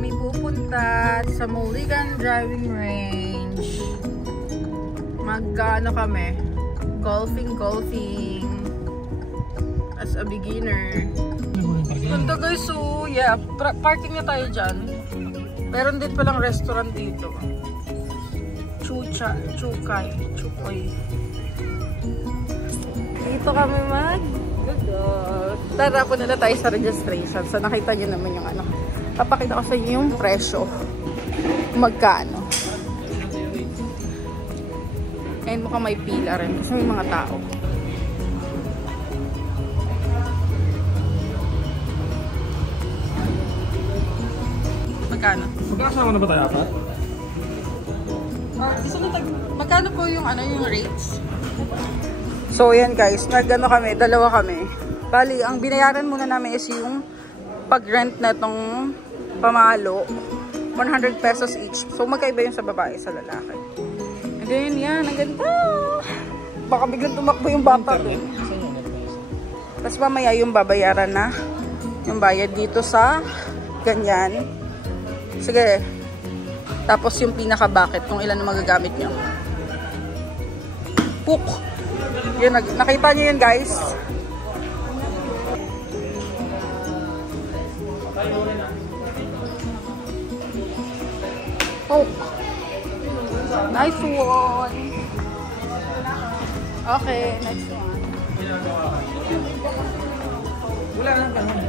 kami pupunta sa Mulligan Driving Range. Mag-ano kami? Golfing as a beginner. Punta guys, so yeah, parking na tayo dyan. Meron din palang restaurant dito. Chukay. Dito kami Tara po nila tayo sa registration. So nakita nyo naman yung ano. Papakita ko sa inyo yung presyo. Magkano. And mukhang may pila rin kasi may mga tao. Magkano? Magkakasama na ba tayo apat? Magkano po yung yung rates? So yan guys, kami, dalawa kami. Bali, ang binayaran muna namin is yung pag-rent na tong pamalo. 100 pesos each. So magkaiba yung sa babae, sa lalaki. And then yan, ang ganda. Baka biglang tumakbo yung bata. Tapos mamaya yung babayaran na. Yung bayad dito sa ganyan. Sige. Tapos yung pinaka-bucket kung ilan ang magagamit nyo. Puk! Yun, nakita nyo yun guys. Oh! Nice one! Okay, next one. Wala nang ganun.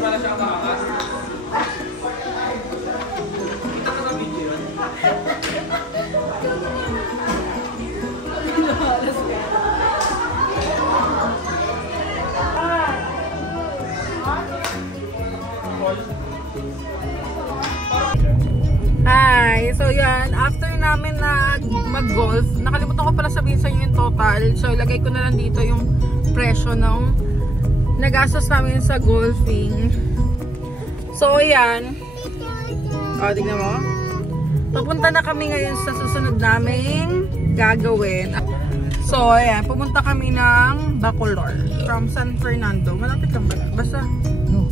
Wala siya kakakas. Kita ko sa video yun. Hi! So yan, after namin na mag-golf, nakalimutan ko pala sabihin sa inyo yung total. So ilagay ko na lang dito yung presyo ng nagastos namin sa golfing. So yan. O, tignan mo. Papunta na kami ngayon sa susunod naming gagawin. So ayan, pumunta kami ng Bacolor from San Fernando. Malapit lang ba? Basta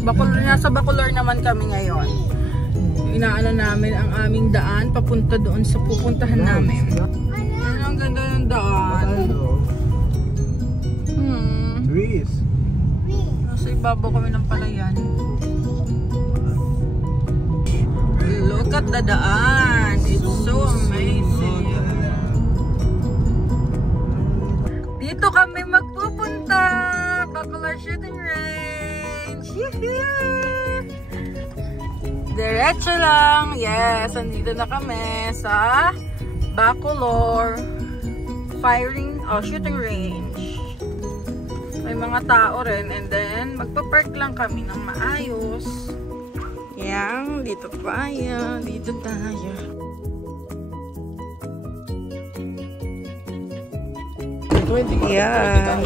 Bacolor, nasa Bacolor naman kami ngayon. Inaano namin ang aming daan papunta doon sa pupuntahan namin. Ayun, ang ganda ng daan. Breeze. Nasa ibabaw kami ng palayan. Look at the daan. It's so amazing. Dito kami magpupunta. Bacolor Shooting Range. Diretso lang. Yes, andito na kami sa Bacolor Shooting Range. May mga tao rin, and then magpa-park lang kami ng maayos. Yan, dito tayo. Yan.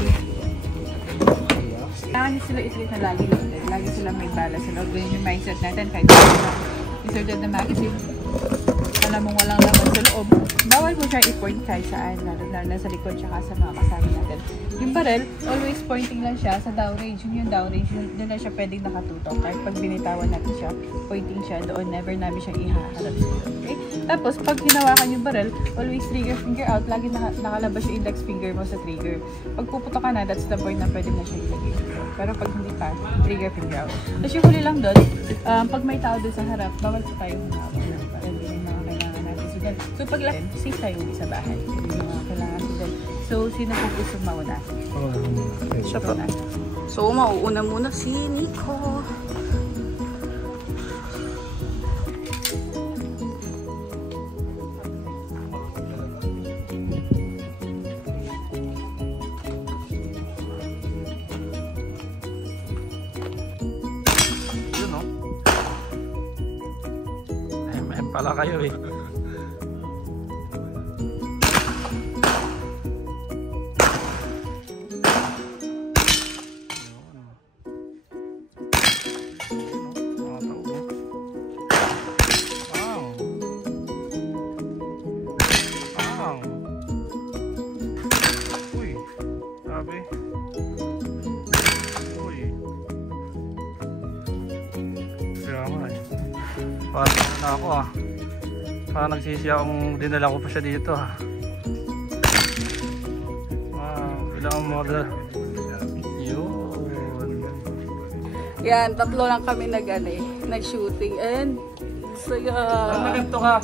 Kailangan sila i-treat na lagi sila may bala sa loob. Yun yung mindset natin kahit isorted na magazine. Alam mong walang laman sa loob. Bawal mo siya i-point kahit saan, lalo na sa likod tsaka sa mga kasama natin. Yung barrel, always pointing lang siya sa down range. Yung down range, doon lang siya pwedeng nakatutok. Kahit pag binitawan natin siya, pointing siya doon, never namin siya ihaharap sa iyo. Okay? Tapos, pag hinawakan yung barrel, always trigger finger out. Lagi nakalabas yung index finger mo sa trigger. Pag puputok ka na, that's the point na pwede na siya ilagay. Pero pag hindi pa, trigger finger out. Tapos yung huli lang doon, pag may tao doon sa harap, bawal pa tayong hawak. Para hindi yung mga kailangan natin sudan. So pag safe tayo sa bahay. Hindi yung mga kailangan sudan. So sino po gusto mauna? Siya po. So mauuna muna si Nico. Pala kayo eh. Parang na ako ah. Parang nagsisi akong dinala ko pa siya dito ah. Wow, ilang model. Yun. Yan, tatlo lang kami nag-shooting and saya. Parang naganto ka.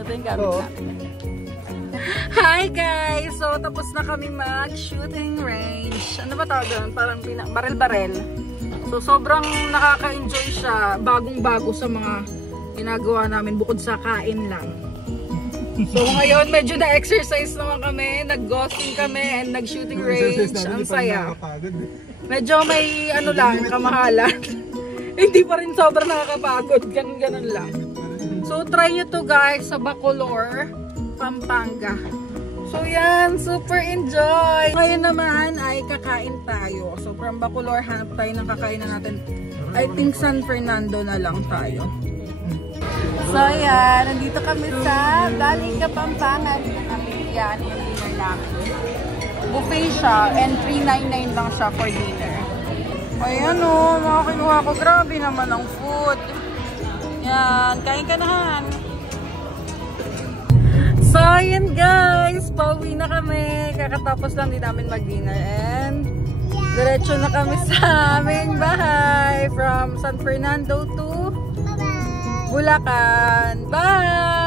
Ito yung gamit namin. Hi guys! So, tapos na kami mag-shooting range. Ano ba tawag doon? Parang barel-barel. So, sobrang nakaka-enjoy siya. Bagong-bago sa mga ginagawa namin bukod sa kain lang. So, ngayon medyo na-exercise naman kami. Nag-ghosting kami and nag-shooting range. Ang saya. Medyo may ano lang, kamahalan. Hindi pa rin sobrang nakakapagod. Ganun-ganun lang. So, try nyo to guys sa Bacolor, Pampanga. So yan, super enjoy! Ngayon naman ay kakain tayo. So from Bacolor, hanap tayo ng kakain na natin. I think San Fernando na lang tayo. So yan, nandito kami sa Balica, Pampanga. Dito kami yan, yung dinner namin. Buffet siya and $3.99 lang siya for dinner. Ayan o, mga kinuha ko. Grabe naman ang food. Yan, kain ka na han. So, yun guys, pauwi na kami. Kakatapos lang din namin mag-dinner and diretso na kami sa aming bahay from San Fernando to Bulacan. Bye!